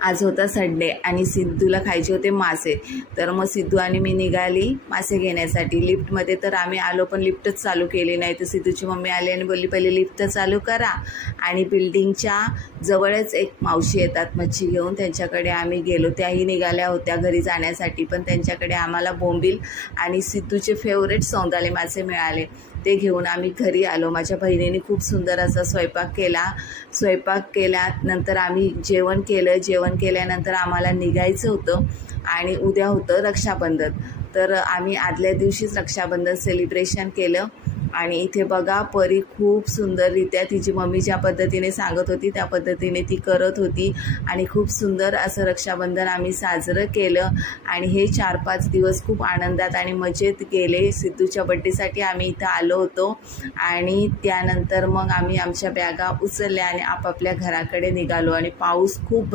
आज होता संडे आणि सिद्धूला खायचे होते मासे, तर मग सिद्धू आणि मी निघाली मासे घेण्यासाठी. लिफ्टमध्ये तर आम्ही आलो, पण लिफ्टच चालू केली नाही. तर सिद्धूची मम्मी आली आणि बोलली पहिले लिफ्ट चालू करा. आणि बिल्डिंगच्या जवळच एक मावशी येतात मच्छी घेऊन, त्यांच्याकडे आम्ही गेलो. त्याही निघाल्या होत्या घरी जाण्यासाठी, पण त्यांच्याकडे आम्हाला बोंबील आणि सिद्धूचे फेवरेट सौंदाले मासे मिळाले. ते घेऊन आम्ही घरी आलो. माझ्या बहिणीने खूप सुंदर असा स्वयंपाक केला. स्वयंपाक केल्यानंतर आम्ही जेवण केलं. जेवण केल्यानंतर आम्हाला निघायचं होतं आणि उद्या होतं रक्षाबंधन. तर आम्ही आदल्या दिवशीच रक्षाबंधन सेलिब्रेशन केलं. आणि इथे बघा परी खूप सुंदररित्या तिची मम्मी ज्या पद्धतीने सांगत होती त्या पद्धतीने ती करत होती आणि खूप सुंदर असं रक्षाबंधन आम्ही साजरं केलं. आणि हे 4-5 दिवस खूप आनंदात आणि मजेत गेले. सिद्धूच्या बड्डेसाठी आम्ही इथं आलो होतो आणि त्यानंतर मग आम्ही आमच्या बॅगा उचलल्या आणि आपापल्या घराकडे निघालो. आणि पाऊस खूप